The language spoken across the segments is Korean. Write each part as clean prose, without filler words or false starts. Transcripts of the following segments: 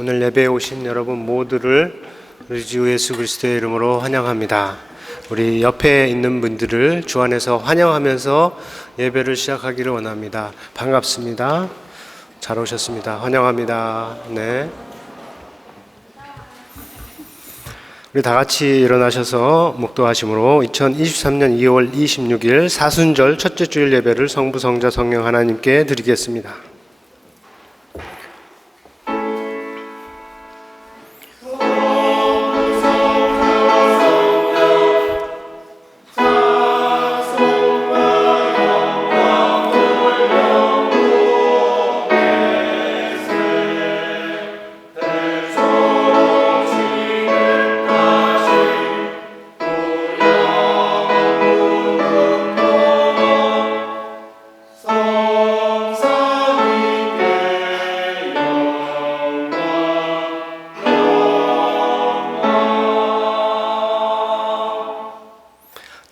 오늘 예배에 오신 여러분 모두를 우리 주 예수 그리스도의 이름으로 환영합니다. 우리 옆에 있는 분들을 주 안에서 환영하면서 예배를 시작하기를 원합니다. 반갑습니다. 잘 오셨습니다. 환영합니다. 네. 우리 다 같이 일어나셔서 목도하심으로 2023년 2월 26일 사순절 첫째 주일 예배를 성부, 성자, 성령 하나님께 드리겠습니다.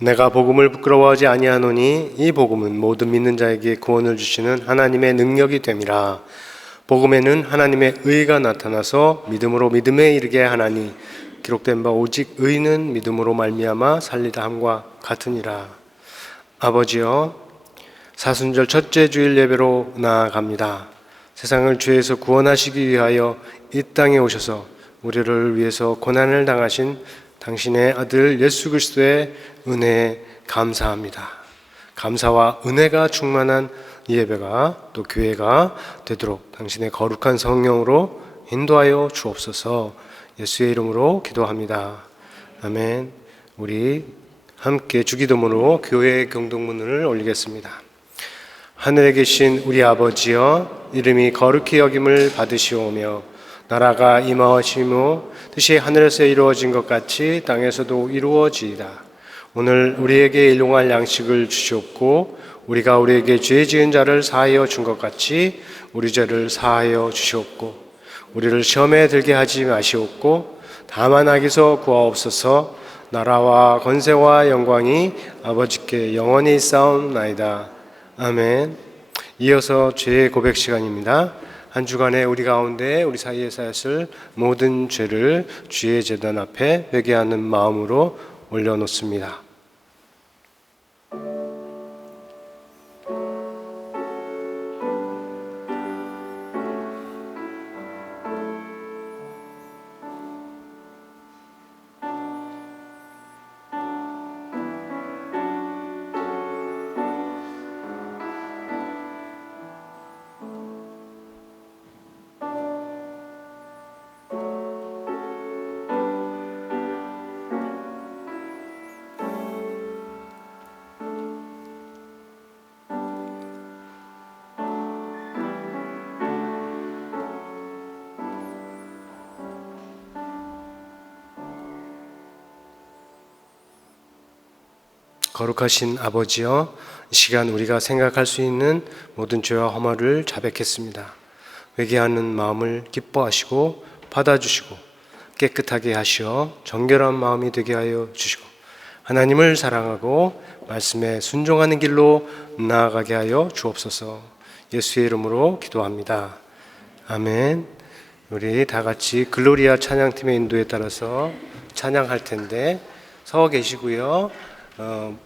내가 복음을 부끄러워하지 아니하노니 이 복음은 모든 믿는 자에게 구원을 주시는 하나님의 능력이 됨이라. 복음에는 하나님의 의가 나타나서 믿음으로 믿음에 이르게 하나니 기록된 바 오직 의는 믿음으로 말미암아 살리다 함과 같으니라. 아버지여, 사순절 첫째 주일 예배로 나아갑니다. 세상을 죄에서 구원하시기 위하여 이 땅에 오셔서 우리를 위해서 고난을 당하신 당신의 아들 예수 그리스도의 은혜에 감사합니다. 감사와 은혜가 충만한 이 예배가 또 교회가 되도록 당신의 거룩한 성령으로 인도하여 주옵소서. 예수의 이름으로 기도합니다. 아멘. 우리 함께 주기도문으로 교회의 경동문을 올리겠습니다. 하늘에 계신 우리 아버지여, 이름이 거룩히 여김을 받으시오며 나라가 임하시며 뜻이 하늘에서 이루어진 것 같이 땅에서도 이루어지이다. 오늘 우리에게 일용할 양식을 주시옵고 우리가 우리에게 죄 지은 자를 사하여 준 것 같이 우리 죄를 사하여 주시옵고 우리를 시험에 들게 하지 마시옵고 다만 악에서 구하옵소서. 나라와 권세와 영광이 아버지께 영원히 있사옵나이다. 아멘. 이어서 죄의 고백 시간입니다. 한 주간에 우리 가운데 우리 사이에 쌓였을 모든 죄를 주의 제단 앞에 회개하는 마음으로 올려놓습니다. 거룩하신 아버지여, 이 시간 우리가 생각할 수 있는 모든 죄와 허물을 자백했습니다. 회개하는 마음을 기뻐하시고 받아주시고 깨끗하게 하시어 정결한 마음이 되게 하여 주시고 하나님을 사랑하고 말씀에 순종하는 길로 나아가게 하여 주옵소서. 예수의 이름으로 기도합니다. 아멘. 우리 다 같이 글로리아 찬양팀의 인도에 따라서 찬양할 텐데 서 계시고요.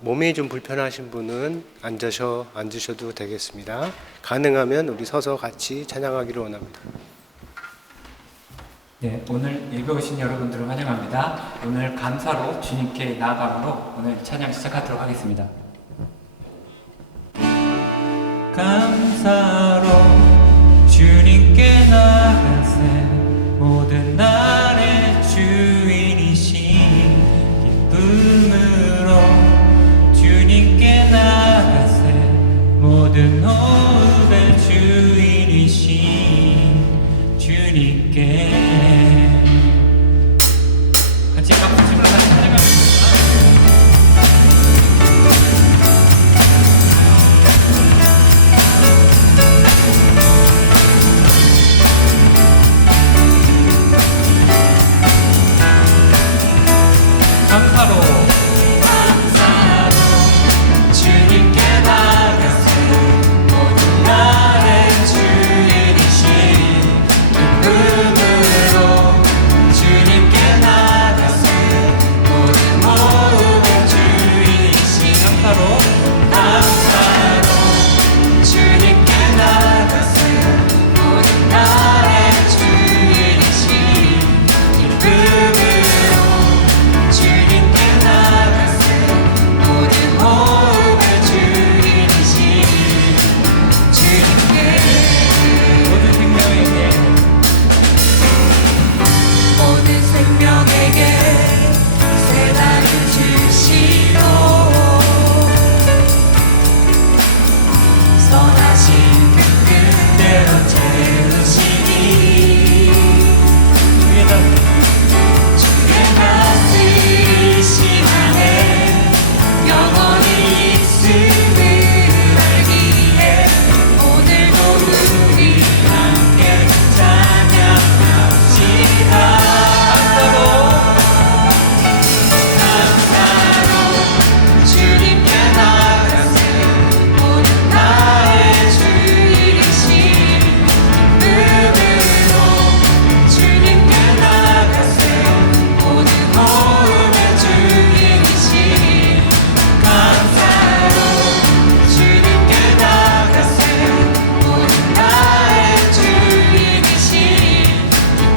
몸이 좀 불편하신 분은 앉으셔도 되겠습니다. 가능하면 우리 서서 같이 찬양하기를 원합니다. 네, 오늘 예배 오신 여러분들을 환영합니다. 오늘 감사로 주님께 나아감으로 오늘 찬양 시작하도록 하겠습니다. 감사로 주님께 나아가세 모든 날의 주인이신 기쁨으로 주님께 나아가세 모든 호흡의 주인이신 주님께 같이 박수치고 다시 찬양하겠습니다. 모든 날의 주인이신 그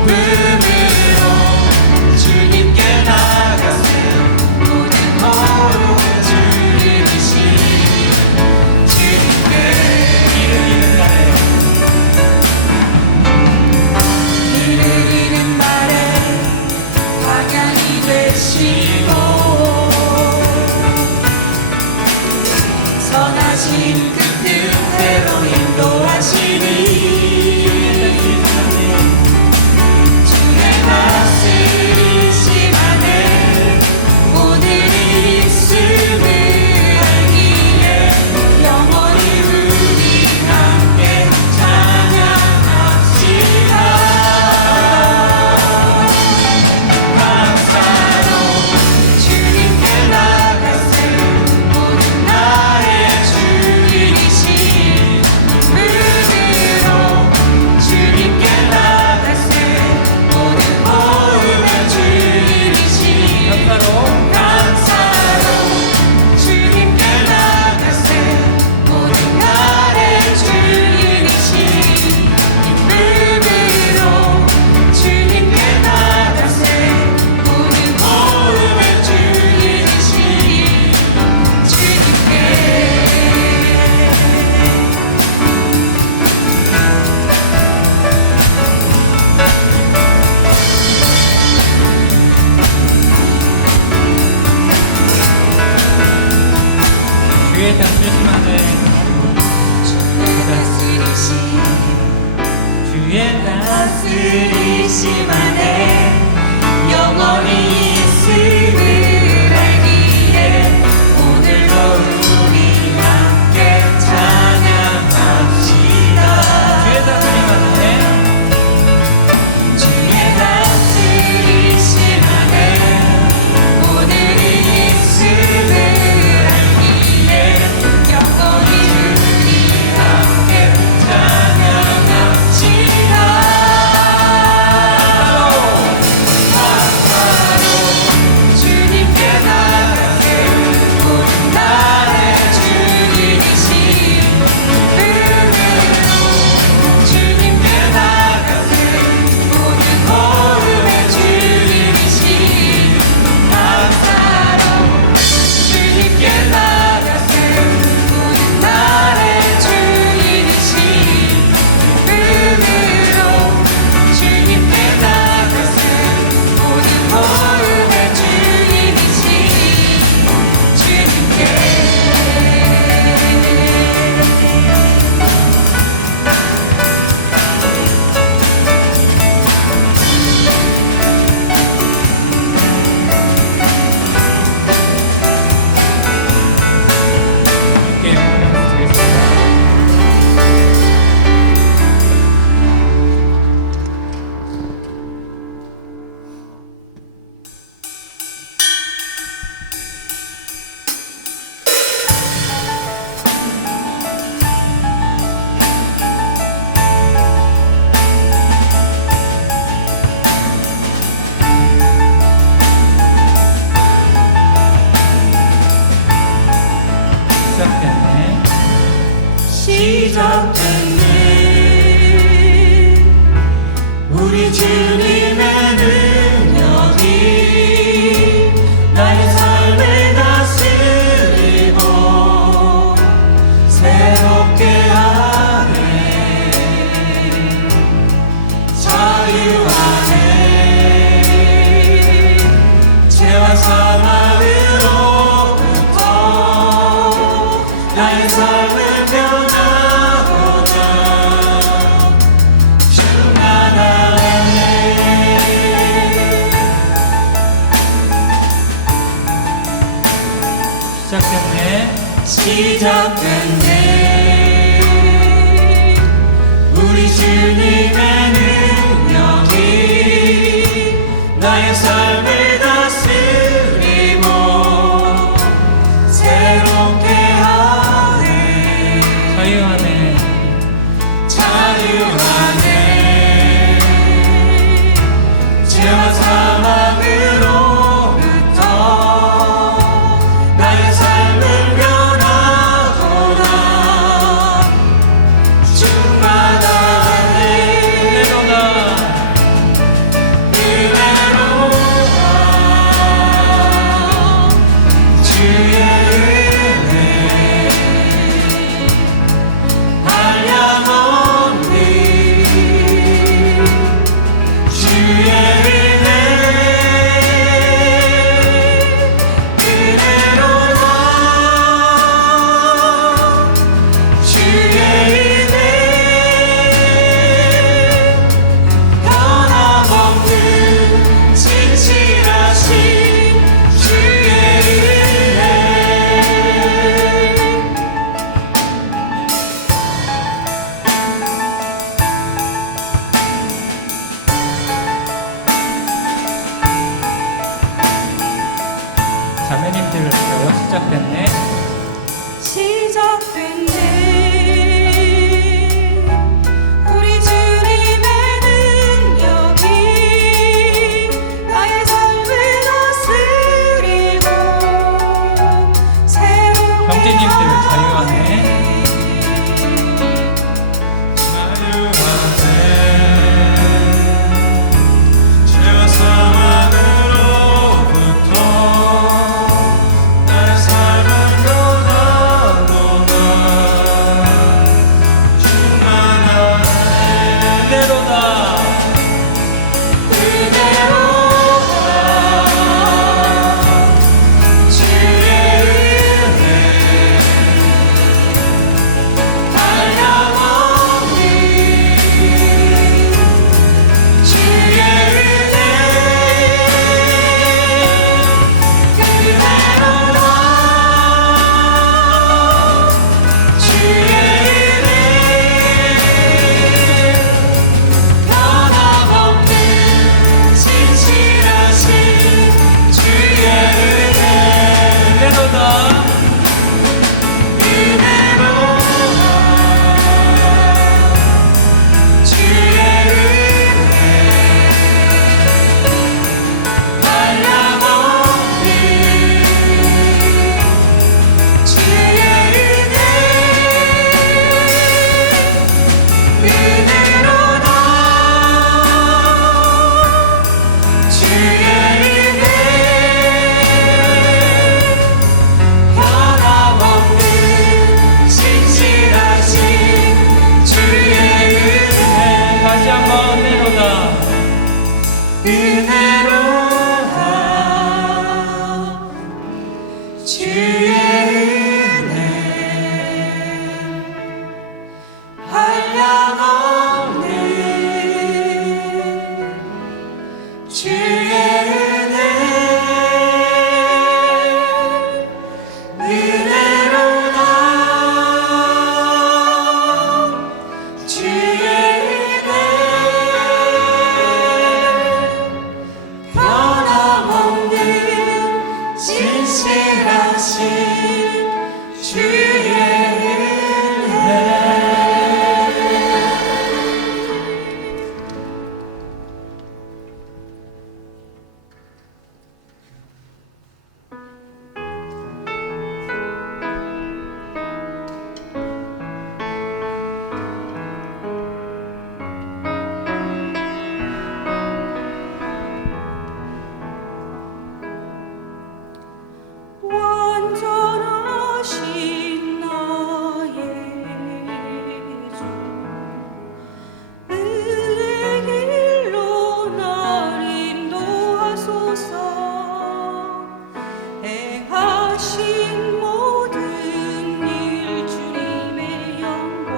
기쁨으로 주님께 나가세요. 모든 어려움 주님이시 주님께 이르는 날에 이르는 날에 방향이 되시고 선하신 그 뜻대로 인도하시니 주의 다스리심 안에 오늘이 있음을 알기에 영원히 우리 함께 찬양합시다. 감사로 주님께 나가세요. 모든 나의 주인이신 기쁨으로 주님께 나가세요. 모든 모험의 주인이신 감사로 주님께 나가세요. 모든 나의 주인이신 기쁨으로 주님께 나가세요. 모든 모험의 주인이신 주님께 주의 다스리심 안에 주의 다스리심 안에 영원히 있음을 알기에 오늘도 우리 함께 찬양합시다. 주의 다스림 안에 주의 다스리심 안에 오늘이 있음을 알기에 영원히 우리 함께 찬양합시다. 감사로 주님께 나가세요. 모든 나의 주인이신 기쁨으로 주님께 나가세요. 모든 모험의 주인이신 감사로 주님께 나가세요. 모든 나의 주인이신 기쁨으로 주님께 나가세요. 모든 모험의 주인이신 주님께 주께 영광을 드리겠습니다. 시작됐네. 시작됐네. 우리 주님의 능력이 나의 삶을 다스리고 새롭게 하네. 자유하네. 죄와 사망으로부터 나의 삶을 변화보다 충만하네. 시작됐네. 시작됐네. 우리 주님의 능력이 나의 삶을 다스리고 새롭게 하네. 자유하네. 자유하네. 죄와 사망으로부터 나의 삶을 변화보다 충만하네. 시작됐네. 시작됐네. 우리 주님의 능력이 나의 삶을 다스리고 새롭게 형제님들 자유하네. 죄와 사망으로부터 나의 삶을 변하노라. 충만하네. 그대로다. 주의 은혜 한량없니. 주의 은혜 그대로다. 주의 은혜 변함없는 신실하신 주의 은혜 그대로다. 주의 은혜 한량없는 주의 은혜로다. 주의 은혜 변함없는 신실하신 주의 은혜 다시 한번 은혜로다. 은혜로다. 주의 은혜 한량없는 주의 은혜 은혜로다. 주의 은혜 변함없는 신실하신 주의 은혜. 완전하신 나의 주 은혜 길로 날 인도하소서. 행하신 모든 일 주님의 영광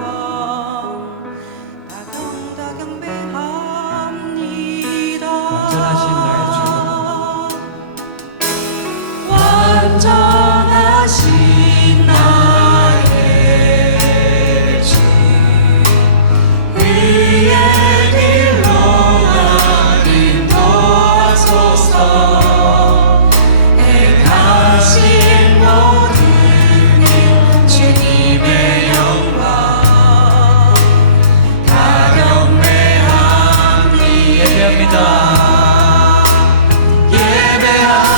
다경 배합니다. 완전하신 나의 주. 완전하신 나의 주 의의 길로 날 인도하소서. 행하신 모든 일 주님의 영광 다 경배합니다. 예배합니다.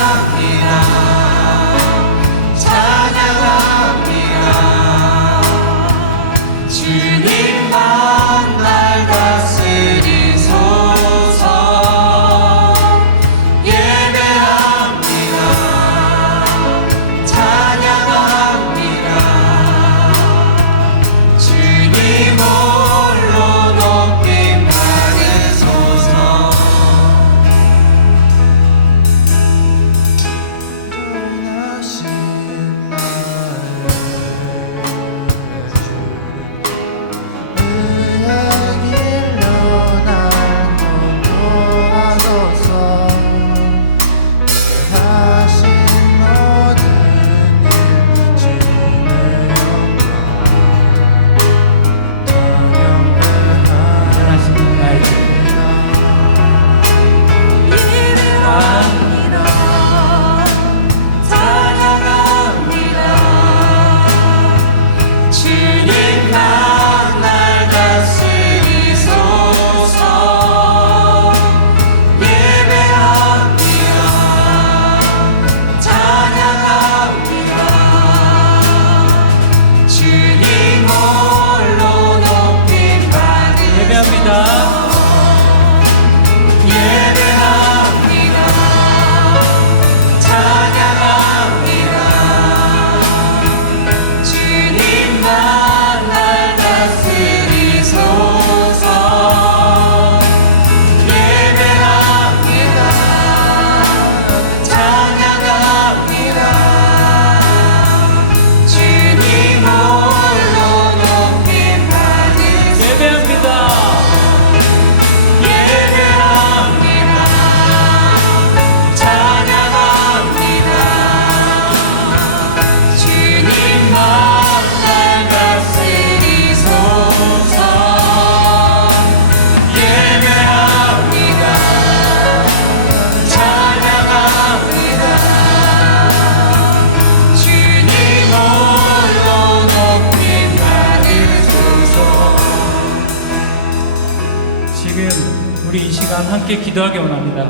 시간 함께 기도하기 원합니다.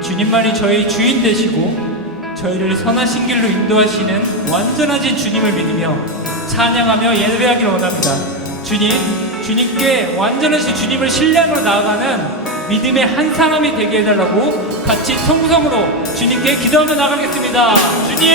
주님만이 저희 주인 되시고 저희를 선하신 길로 인도하시는 완전하신 주님을 믿으며 찬양하며 예배하기를 원합니다. 주님께 완전하신 주님을 신뢰하며 나아가는 믿음의 한 사람이 되게 해달라고 같이 통성으로 주님께 기도하며 나가겠습니다. 주님!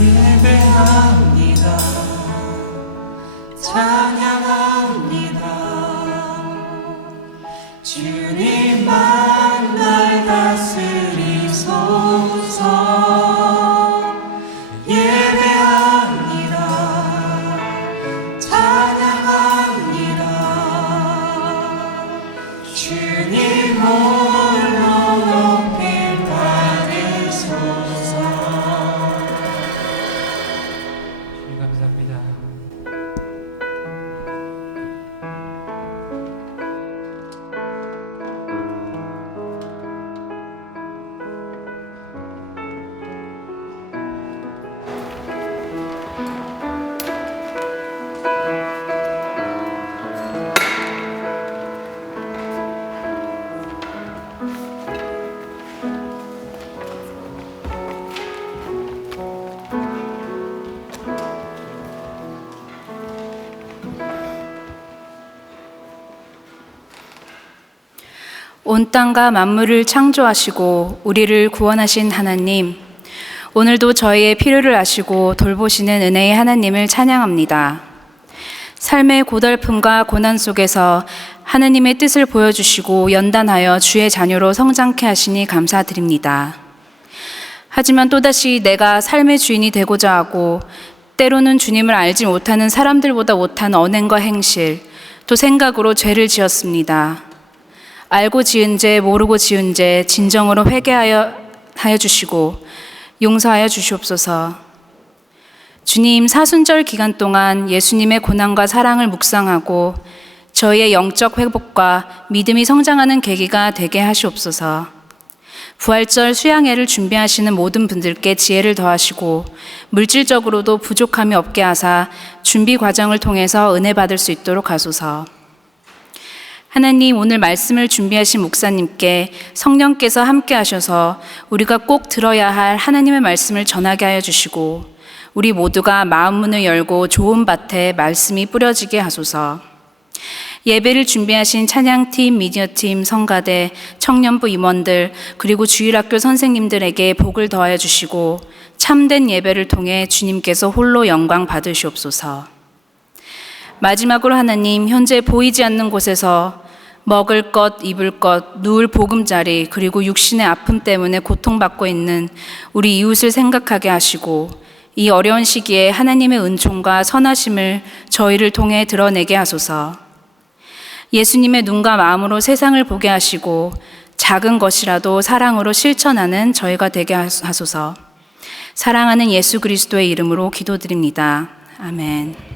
예배합니다. 찬양합니다. 주님만 날 다스리소서. 예배합니다. 찬양합니다. 주님 홀로 높임 받으소서. 감사합니다. 온 땅과 만물을 창조하시고 우리를 구원하신 하나님, 오늘도 저희의 필요를 아시고 돌보시는 은혜의 하나님을 찬양합니다. 삶의 고달픔과 고난 속에서 하나님의 뜻을 보여주시고 연단하여 주의 자녀로 성장케 하시니 감사드립니다. 하지만 또다시 내가 삶의 주인이 되고자 하고 때로는 주님을 알지 못하는 사람들보다 못한 언행과 행실, 또 생각으로 죄를 지었습니다. 알고 지은 죄, 모르고 지은 죄, 진정으로 회개하여 주시고 용서하여 주시옵소서. 주님, 사순절 기간 동안 예수님의 고난과 사랑을 묵상하고 저희의 영적 회복과 믿음이 성장하는 계기가 되게 하시옵소서. 부활절 수양회를 준비하시는 모든 분들께 지혜를 더하시고 물질적으로도 부족함이 없게 하사 준비 과정을 통해서 은혜 받을 수 있도록 하소서. 하나님, 오늘 말씀을 준비하신 목사님께 성령께서 함께 하셔서 우리가 꼭 들어야 할 하나님의 말씀을 전하게 하여 주시고 우리 모두가 마음 문을 열고 좋은 밭에 말씀이 뿌려지게 하소서. 예배를 준비하신 찬양팀, 미디어팀, 성가대, 청년부 임원들, 그리고 주일학교 선생님들에게 복을 더하여 주시고 참된 예배를 통해 주님께서 홀로 영광 받으시옵소서. 마지막으로 하나님, 현재 보이지 않는 곳에서 먹을 것, 입을 것, 누울 보금자리, 그리고 육신의 아픔 때문에 고통받고 있는 우리 이웃을 생각하게 하시고 이 어려운 시기에 하나님의 은총과 선하심을 저희를 통해 드러내게 하소서. 예수님의 눈과 마음으로 세상을 보게 하시고 작은 것이라도 사랑으로 실천하는 저희가 되게 하소서. 사랑하는 예수 그리스도의 이름으로 기도드립니다. 아멘.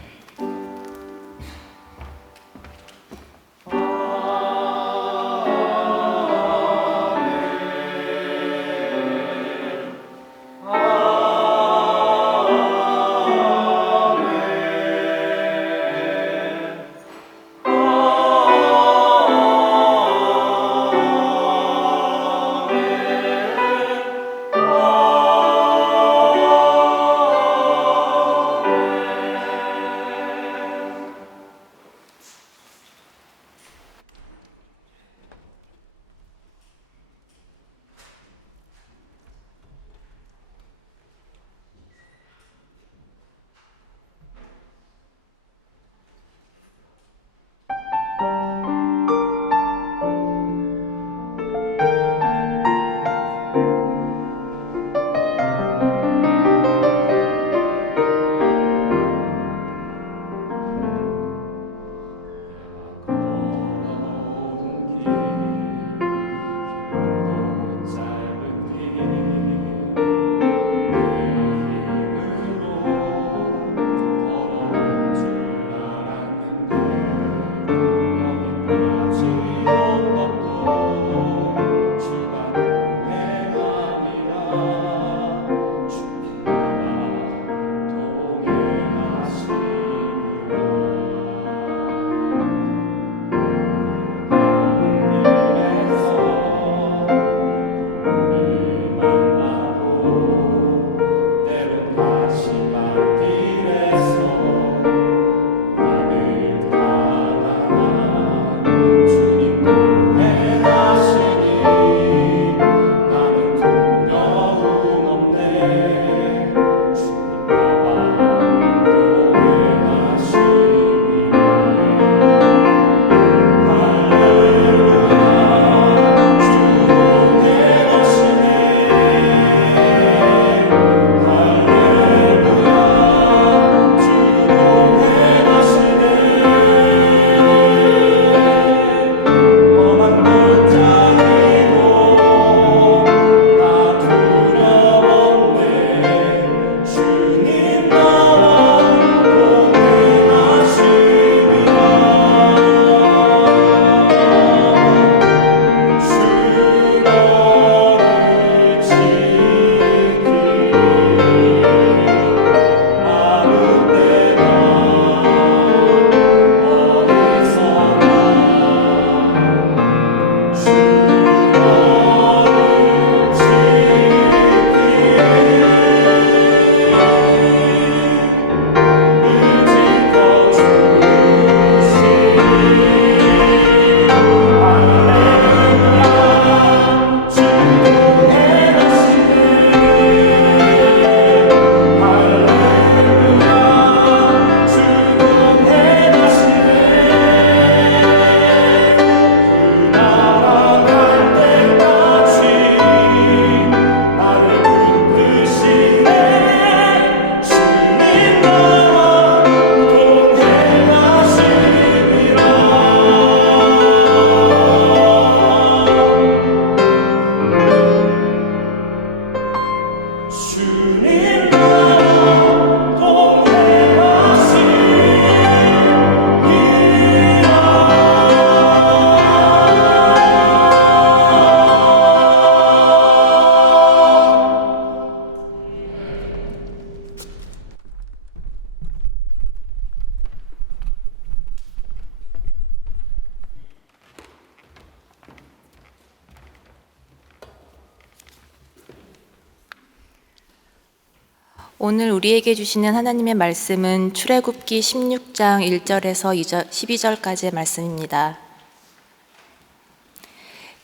오늘 우리에게 주시는 하나님의 말씀은 출애굽기 16장 1절에서 12절까지의 말씀입니다.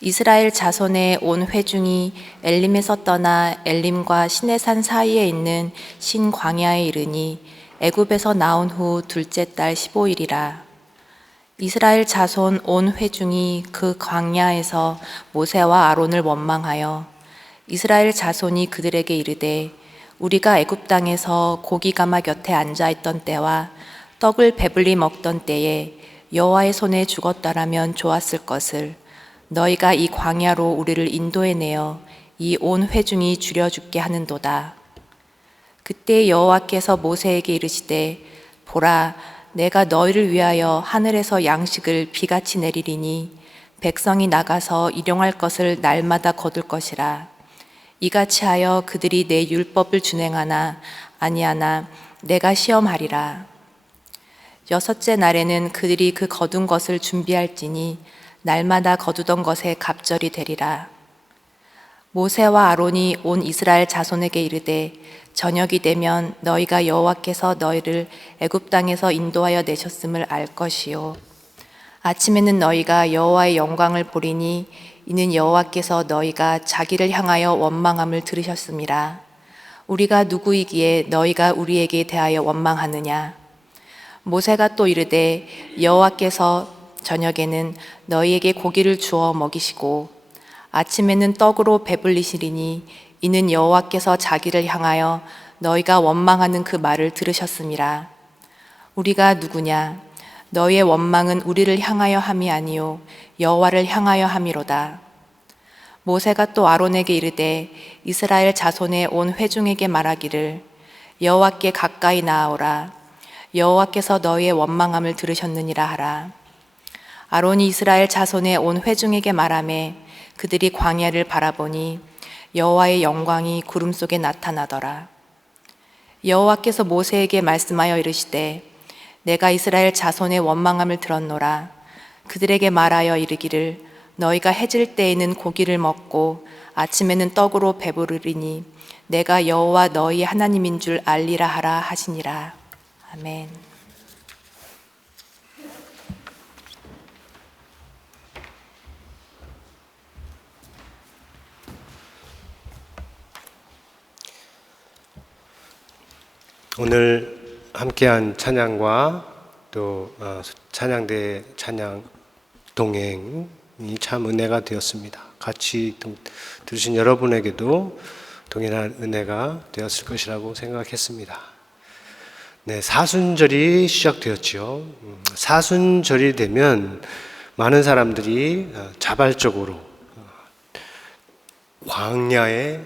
이스라엘 자손의 온 회중이 엘림에서 떠나 엘림과 시내산 사이에 있는 신 광야에 이르니 애굽에서 나온 후 둘째 달 15일이라. 이스라엘 자손 온 회중이 그 광야에서 모세와 아론을 원망하여 이스라엘 자손이 그들에게 이르되 우리가 애굽 땅에서 고기 가마 곁에 앉아 있던 때와 떡을 배불리 먹던 때에 여호와의 손에 죽었더라면 좋았을 것을 너희가 이 광야로 우리를 인도해 내어 이 온 회중이 죽여 죽게 하는도다. 그때 여호와께서 모세에게 이르시되 보라 내가 너희를 위하여 하늘에서 양식을 비같이 내리리니 백성이 나가서 일용할 것을 날마다 거둘 것이라. 이같이 하여 그들이 내 율법을 준행하나 아니하나 내가 시험하리라. 여섯째 날에는 그들이 그 거둔 것을 준비할지니 날마다 거두던 것에 갑절이 되리라. 모세와 아론이 온 이스라엘 자손에게 이르되 저녁이 되면 너희가 여호와께서 너희를 애굽 땅에서 인도하여 내셨음을 알 것이요 아침에는 너희가 여호와의 영광을 보리니 이는 여호와께서 너희가 자기를 향하여 원망함을 들으셨음이라. 우리가 누구이기에 너희가 우리에게 대하여 원망하느냐. 모세가 또 이르되 여호와께서 저녁에는 너희에게 고기를 주어 먹이시고 아침에는 떡으로 배불리시리니 이는 여호와께서 자기를 향하여 너희가 원망하는 그 말을 들으셨음이라. 우리가 누구냐? 너희의 원망은 우리를 향하여 함이 아니요 여호와를 향하여 함이로다. 모세가 또 아론에게 이르되 이스라엘 자손의 온 회중에게 말하기를 여호와께 가까이 나아오라. 여호와께서 너희의 원망함을 들으셨느니라 하라. 아론이 이스라엘 자손의 온 회중에게 말하매 그들이 광야를 바라보니 여호와의 영광이 구름 속에 나타나더라. 여호와께서 모세에게 말씀하여 이르시되 내가 이스라엘 자손의 원망함을 들었노라. 그들에게 말하여 이르기를 너희가 해질 때에는 고기를 먹고 아침에는 떡으로 배부르리니 내가 여호와 너희 하나님인 줄 알리라 하라 하시니라. 아멘. 오늘 함께한 찬양과 또 찬양대 찬양 동행이 참 은혜가 되었습니다. 같이 들으신 여러분에게도 동일한 은혜가 되었을 것이라고 생각했습니다. 네, 사순절이 시작되었지요. 사순절이 되면 많은 사람들이 자발적으로 광야에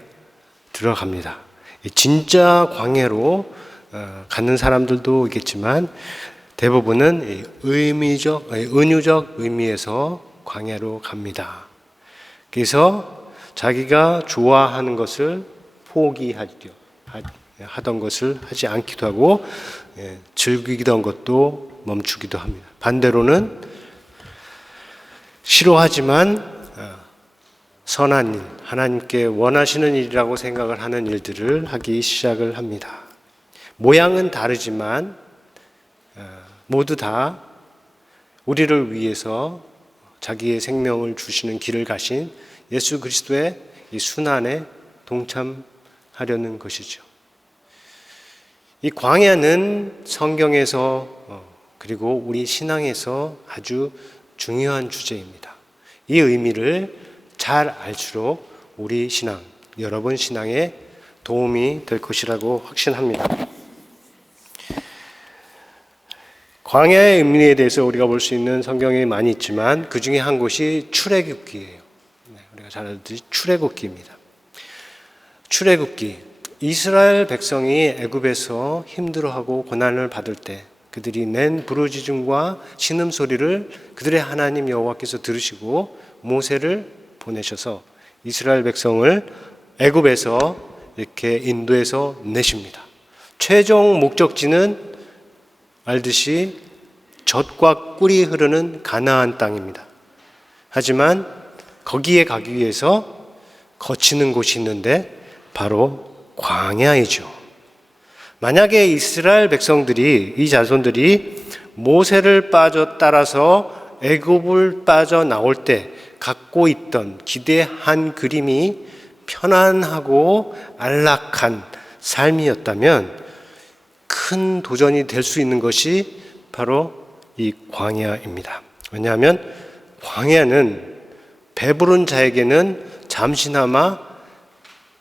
들어갑니다. 진짜 광야로 가는 사람들도 있겠지만 대부분은 은유적 의미에서 광야로 갑니다. 그래서 자기가 좋아하는 것을 하던 것을 하지 않기도 하고 즐기던 것도 멈추기도 합니다. 반대로는 싫어하지만 선한 일, 하나님께 원하시는 일이라고 생각을 하는 일들을 하기 시작을 합니다. 모양은 다르지만 모두 다 우리를 위해서 자기의 생명을 주시는 길을 가신 예수 그리스도의 이 순환에 동참하려는 것이죠. 이 광야는 성경에서 그리고 우리 신앙에서 아주 중요한 주제입니다. 이 의미를 잘 알수록 우리 신앙, 여러분 신앙에 도움이 될 것이라고 확신합니다. 광야의 의미에 대해서 우리가 볼 수 있는 성경이 많이 있지만 그 중에 한 곳이 출애굽기예요. 우리가 잘 알듯이 출애굽기입니다. 출애굽기, 이스라엘 백성이 애굽에서 힘들어하고 고난을 받을 때 그들이 낸 부르짖음과 신음소리를 그들의 하나님 여호와께서 들으시고 모세를 보내셔서 이스라엘 백성을 애굽에서 이렇게 인도해서 내십니다. 최종 목적지는 알듯이 젖과 꿀이 흐르는 가나안 땅입니다. 하지만 거기에 가기 위해서 거치는 곳이 있는데 바로 광야이죠. 만약에 이스라엘 백성들이, 이 자손들이 모세를 따라서 애굽을 빠져나올 때 갖고 있던 기대한 그림이 편안하고 안락한 삶이었다면 큰 도전이 될 수 있는 것이 바로 이 광야입니다. 왜냐하면 광야는 배부른 자에게는 잠시나마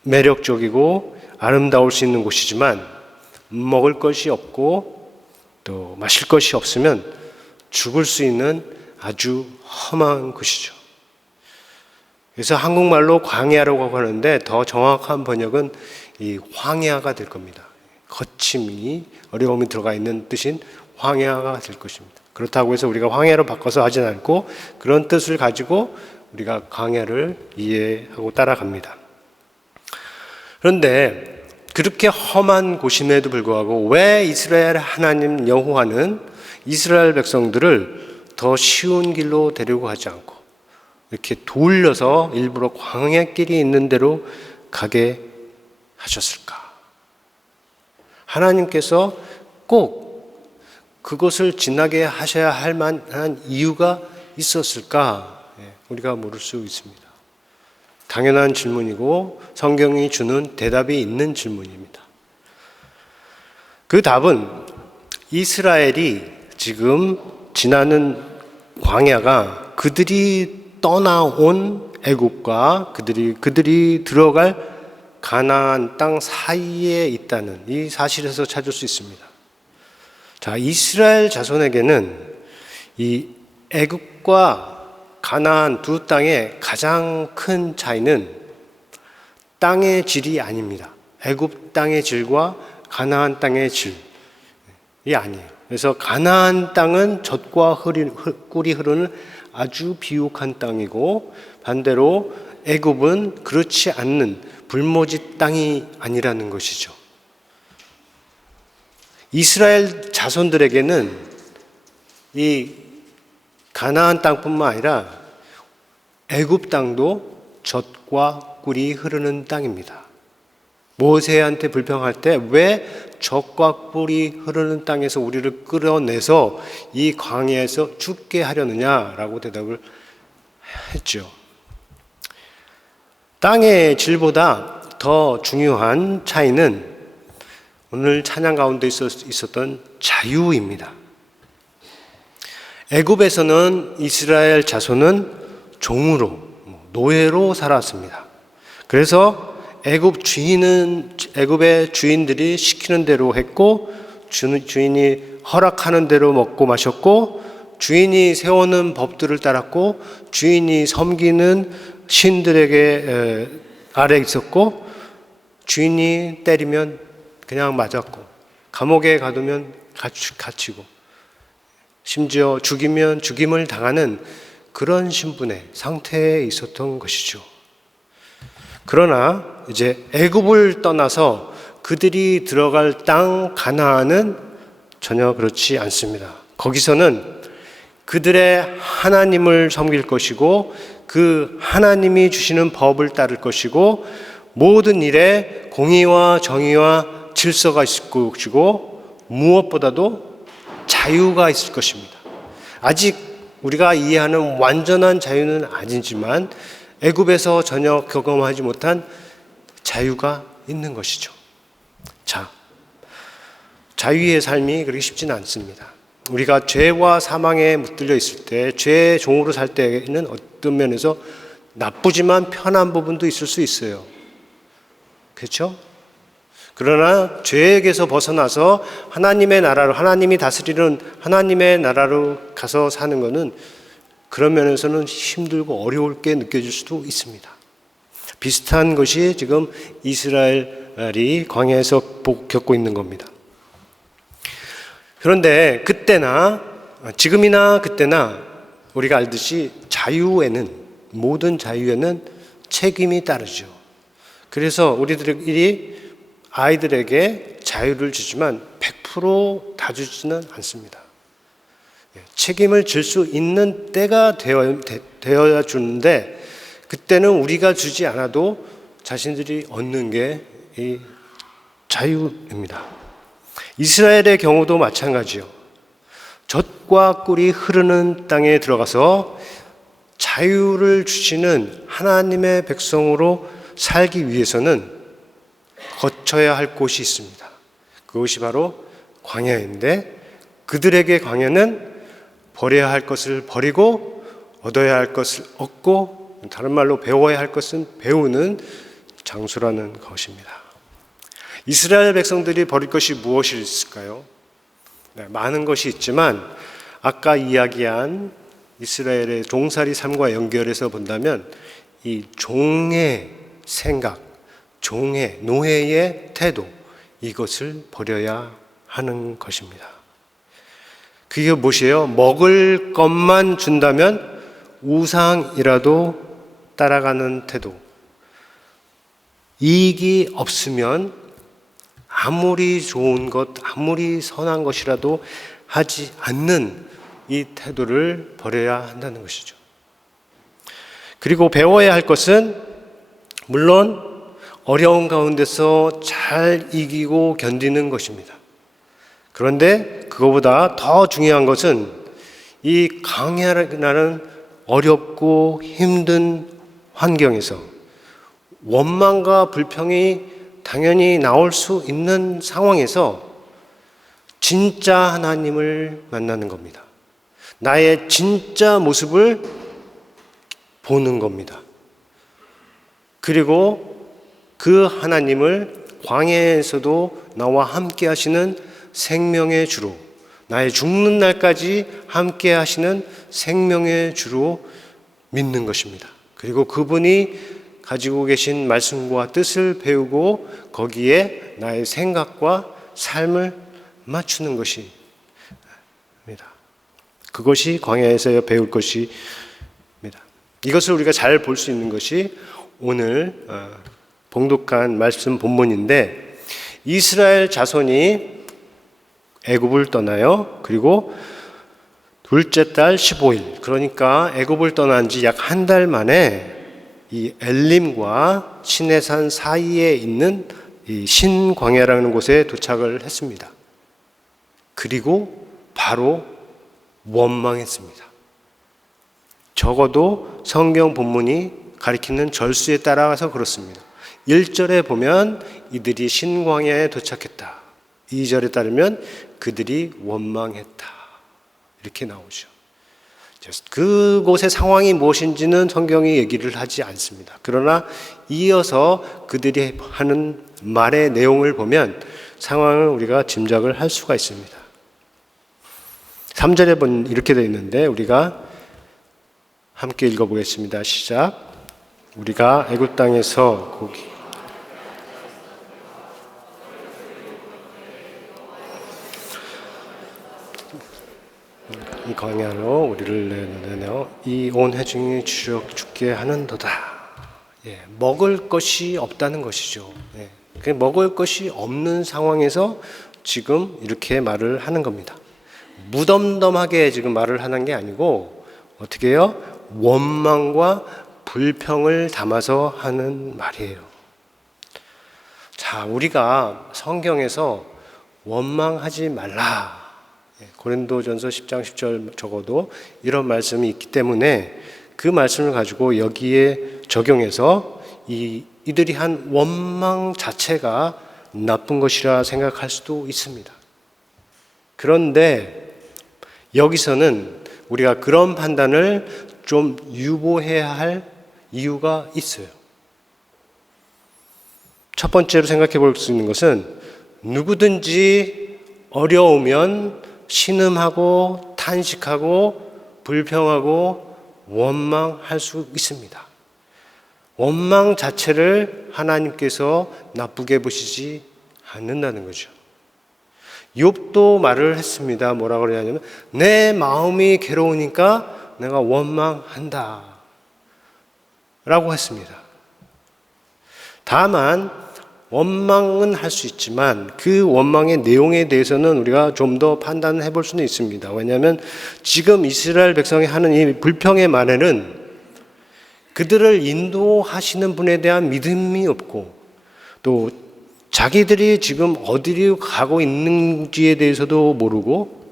매력적이고 아름다울 수 있는 곳이지만 먹을 것이 없고 또 마실 것이 없으면 죽을 수 있는 아주 험한 곳이죠. 그래서 한국말로 광야라고 하는데 더 정확한 번역은 이 황야가 될 겁니다. 거침이 어려움이 들어가 있는 뜻인 황야가 될 것입니다. 그렇다고 해서 우리가 황야로 바꿔서 하진 않고 그런 뜻을 가지고 우리가 광야를 이해하고 따라갑니다. 그런데 그렇게 험한 곳임에도 불구하고 왜 이스라엘 하나님 여호와는 이스라엘 백성들을 더 쉬운 길로 데리고 가지 않고 이렇게 돌려서 일부러 광야길이 있는 대로 가게 하셨을까? 하나님께서 꼭 그것을 지나게 하셔야 할 만한 이유가 있었을까? 우리가 모를 수 있습니다. 당연한 질문이고 성경이 주는 대답이 있는 질문입니다. 그 답은 이스라엘이 지금 지나는 광야가 그들이 떠나온 애굽과 그들이 들어갈 가나안 땅 사이에 있다는 이 사실에서 찾을 수 있습니다. 자, 이스라엘 자손에게는 이 애굽과 가나안 두 땅의 가장 큰 차이는 땅의 질이 아닙니다. 애굽 땅의 질과 가나안 땅의 질이 아니에요. 그래서 가나안 땅은 젖과 꿀이 흐르는 아주 비옥한 땅이고 반대로 애굽은 그렇지 않는 불모지 땅이 아니라는 것이죠. 이스라엘 자손들에게는 이 가나안 땅뿐만 아니라 애굽 땅도 젖과 꿀이 흐르는 땅입니다. 모세한테 불평할 때 왜 젖과 꿀이 흐르는 땅에서 우리를 끌어내서 이 광야에서 죽게 하려느냐라고 대답을 했죠. 땅의 질보다 더 중요한 차이는 오늘 찬양 가운데 있었던 자유입니다. 애굽에서는 이스라엘 자손은 종으로, 노예로 살았습니다. 그래서 애굽의 주인들이 시키는 대로 했고 주인이 허락하는 대로 먹고 마셨고 주인이 세우는 법들을 따랐고 주인이 섬기는 신들에게 아래 있었고 주인이 때리면 그냥 맞았고 감옥에 가두면 갇히고 심지어 죽이면 죽임을 당하는 그런 신분의 상태에 있었던 것이죠. 그러나 이제 애굽을 떠나서 그들이 들어갈 땅 가나안은 전혀 그렇지 않습니다. 거기서는 그들의 하나님을 섬길 것이고 그 하나님이 주시는 법을 따를 것이고 모든 일에 공의와 정의와 질서가 있을 것이고 무엇보다도 자유가 있을 것입니다. 아직 우리가 이해하는 완전한 자유는 아니지만 애굽에서 전혀 경험하지 못한 자유가 있는 것이죠. 자, 자유의 삶이 그렇게 쉽지는 않습니다. 우리가 죄와 사망에 붙들려 있을 때, 죄의 종으로 살 때에는 어떤 면에서 나쁘지만 편한 부분도 있을 수 있어요. 그렇죠? 그러나 죄에게서 벗어나서 하나님의 나라로, 하나님이 다스리는 하나님의 나라로 가서 사는 것은 그런 면에서는 힘들고 어려울 게 느껴질 수도 있습니다. 비슷한 것이 지금 이스라엘이 광야에서 겪고 있는 겁니다. 그런데 그때나 지금이나 그때나 우리가 알듯이 모든 자유에는 책임이 따르죠. 그래서 우리들이 아이들에게 자유를 주지만 100% 다 주지는 않습니다. 책임을 질 수 있는 때가 되어야 주는데 그때는 우리가 주지 않아도 자신들이 얻는 게 이 자유입니다. 이스라엘의 경우도 마찬가지요. 젖과 꿀이 흐르는 땅에 들어가서 자유를 주시는 하나님의 백성으로 살기 위해서는 거쳐야 할 곳이 있습니다. 그것이 바로 광야인데, 그들에게 광야는 버려야 할 것을 버리고 얻어야 할 것을 얻고, 다른 말로 배워야 할 것은 배우는 장소라는 것입니다. 이스라엘 백성들이 버릴 것이 무엇이 있을까요? 네, 많은 것이 있지만 아까 이야기한 이스라엘의 종살이 삶과 연결해서 본다면 이 종의 생각, 종의 노예의 태도, 이것을 버려야 하는 것입니다. 그게 무엇이에요? 먹을 것만 준다면 우상이라도 따라가는 태도, 이익이 없으면 아무리 좋은 것, 아무리 선한 것이라도 하지 않는 이 태도를 버려야 한다는 것이죠. 그리고 배워야 할 것은 물론 어려운 가운데서 잘 이기고 견디는 것입니다. 그런데 그거보다 더 중요한 것은 이 광야라는 어렵고 힘든 환경에서 원망과 불평이 당연히 나올 수 있는 상황에서 진짜 하나님을 만나는 겁니다. 나의 진짜 모습을 보는 겁니다. 그리고 그 하나님을 광야에서도 나와 함께 하시는 생명의 주로, 나의 죽는 날까지 함께 하시는 생명의 주로 믿는 것입니다. 그리고 그분이 가지고 계신 말씀과 뜻을 배우고 거기에 나의 생각과 삶을 맞추는 것입니다. 그것이 광야에서 배울 것입니다. 이것을 우리가 잘 볼 수 있는 것이 오늘 봉독한 말씀 본문인데, 이스라엘 자손이 애굽을 떠나요. 그리고 둘째 달 15일, 그러니까 애굽을 떠난 지 약 한 달 만에 이 엘림과 시내산 사이에 있는 이 신광야라는 곳에 도착을 했습니다. 그리고 바로 원망했습니다. 적어도 성경 본문이 가리키는 절수에 따라서 그렇습니다. 1절에 보면 이들이 신광야에 도착했다. 2절에 따르면 그들이 원망했다. 이렇게 나오죠. 그곳의 상황이 무엇인지는 성경이 얘기를 하지 않습니다. 그러나 이어서 그들이 하는 말의 내용을 보면 상황을 우리가 짐작을 할 수가 있습니다. 3절에 보면 이렇게 되어 있는데 우리가 함께 읽어보겠습니다. 시작. 우리가 애굽 땅에서 고기 이 광야로 우리를 내내어 이 온 회중이 죽게 하는도다. 먹을 것이 없다는 것이죠. 먹을 것이 없는 상황에서 지금 이렇게 말을 하는 겁니다. 무덤덤하게 지금 말을 하는 게 아니고 어떻게 해요? 원망과 불평을 담아서 하는 말이에요. 자, 우리가 성경에서 원망하지 말라, 고린도전서 10장 10절 적어도 이런 말씀이 있기 때문에 그 말씀을 가지고 여기에 적용해서 이들이 한 원망 자체가 나쁜 것이라 생각할 수도 있습니다. 그런데 여기서는 우리가 그런 판단을 좀 유보해야 할 이유가 있어요. 첫 번째로 생각해 볼 수 있는 것은 누구든지 어려우면 신음하고 탄식하고 불평하고 원망할 수 있습니다. 원망 자체를 하나님께서 나쁘게 보시지 않는다는 거죠. 욥도 말을 했습니다. 뭐라고 그러냐면 내 마음이 괴로우니까 내가 원망한다 라고 했습니다. 다만 원망은 할 수 있지만 그 원망의 내용에 대해서는 우리가 좀 더 판단을 해볼 수는 있습니다. 왜냐하면 지금 이스라엘 백성이 하는 이 불평의 말에는 그들을 인도하시는 분에 대한 믿음이 없고 또 자기들이 지금 어디로 가고 있는지에 대해서도 모르고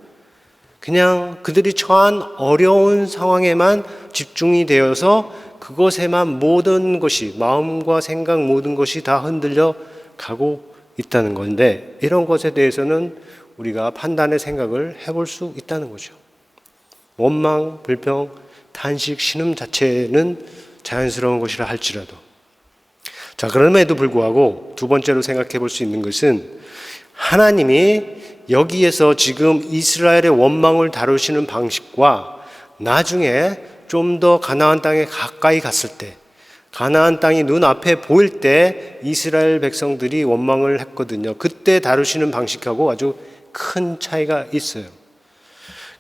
그냥 그들이 처한 어려운 상황에만 집중이 되어서 그것에만 모든 것이, 마음과 생각 모든 것이 다 흔들려 가고 있다는 건데, 이런 것에 대해서는 우리가 판단의 생각을 해볼 수 있다는 거죠. 원망, 불평, 탄식, 신음 자체는 자연스러운 것이라 할지라도, 자, 그럼에도 불구하고 두 번째로 생각해 볼 수 있는 것은 하나님이 여기에서 지금 이스라엘의 원망을 다루시는 방식과 나중에 좀 더 가나안 땅에 가까이 갔을 때, 가나안 땅이 눈앞에 보일 때 이스라엘 백성들이 원망을 했거든요. 그때 다루시는 방식하고 아주 큰 차이가 있어요.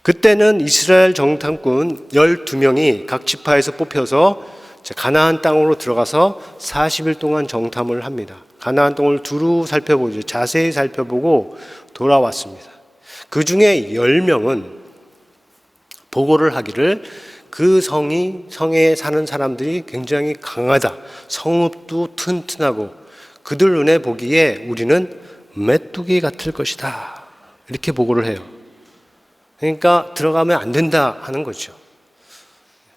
그때는 이스라엘 정탐꾼 12명이 각 지파에서 뽑혀서 가나안 땅으로 들어가서 40일 동안 정탐을 합니다. 가나안 땅을 두루 살펴보죠. 자세히 살펴보고 돌아왔습니다. 그 중에 10명은 보고를 하기를 그 성에 사는 사람들이 굉장히 강하다, 성읍도 튼튼하고 그들 눈에 보기에 우리는 메뚜기 같을 것이다, 이렇게 보고를 해요. 그러니까 들어가면 안 된다 하는 거죠.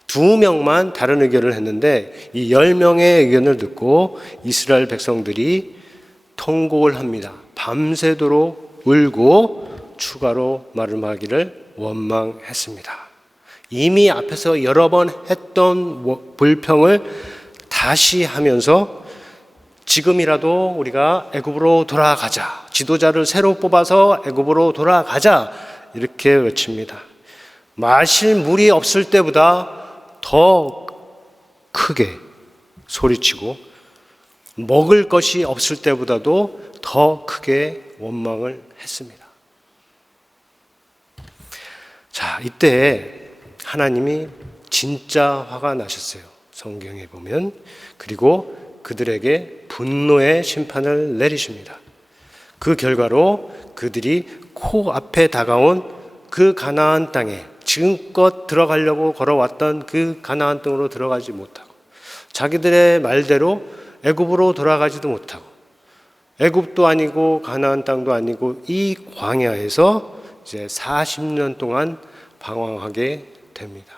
2명만 다른 의견을 했는데 이 10명의 의견을 듣고 이스라엘 백성들이 통곡을 합니다. 밤새도록 울고 추가로 말하기를 원망했습니다. 이미 앞에서 여러 번 했던 불평을 다시 하면서 지금이라도 우리가 애굽으로 돌아가자, 지도자를 새로 뽑아서 애굽으로 돌아가자, 이렇게 외칩니다. 마실 물이 없을 때보다 더 크게 소리치고 먹을 것이 없을 때보다도 더 크게 원망을 했습니다. 자, 이때 하나님이 진짜 화가 나셨어요. 성경에 보면. 그리고 그들에게 분노의 심판을 내리십니다. 그 결과로 그들이 코앞에 다가온 그 가나안 땅에, 지금껏 들어가려고 걸어왔던 그 가나안 땅으로 들어가지 못하고, 자기들의 말대로 애굽으로 돌아가지도 못하고, 애굽도 아니고 가나안 땅도 아니고 이 광야에서 이제 40년 동안 방황하게 됩니다.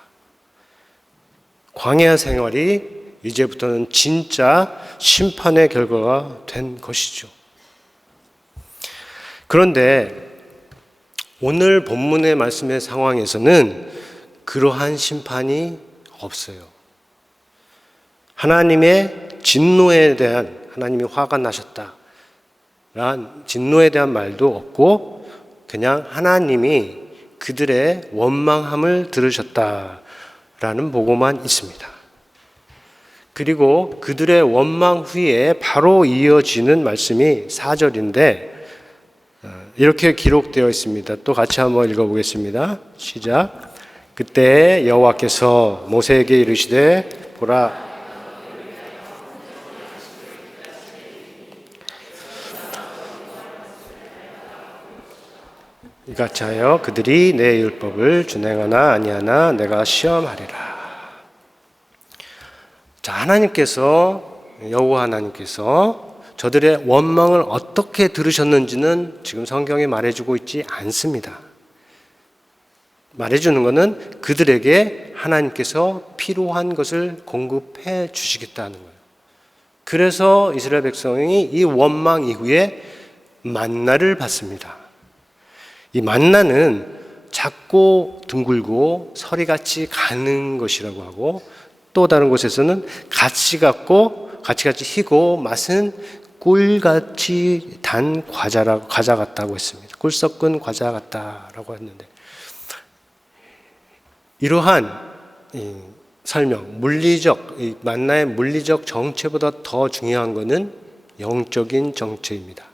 광야 생활이 이제부터는 진짜 심판의 결과가 된 것이죠. 그런데 오늘 본문의 말씀의 상황에서는 그러한 심판이 없어요. 하나님의 진노에 대한, 하나님이 화가 나셨다 라는 진노에 대한 말도 없고, 그냥 하나님이 그들의 원망함을 들으셨다라는 보고만 있습니다. 그리고 그들의 원망 후에 바로 이어지는 말씀이 4절인데 이렇게 기록되어 있습니다. 또 같이 한번 읽어보겠습니다. 시작. 그때 여호와께서 모세에게 이르시되 보라, 이같이 하여 그들이 내 율법을 준행하나 아니하나 내가 시험하리라. 자, 하나님께서, 여호와 하나님께서 저들의 원망을 어떻게 들으셨는지는 지금 성경에 말해주고 있지 않습니다. 말해주는 것은 그들에게 하나님께서 필요한 것을 공급해 주시겠다는 거예요. 그래서 이스라엘 백성이 이 원망 이후에 만나를 받습니다. 이 만나는 작고 둥글고 서리같이 가는 것이라고 하고, 또 다른 곳에서는 같이 희고 맛은 꿀같이 단 과자 같다고 했습니다. 꿀 섞은 과자 같다라고 했는데, 이러한 설명, 이 만나의 물리적 정체보다 더 중요한 것은 영적인 정체입니다.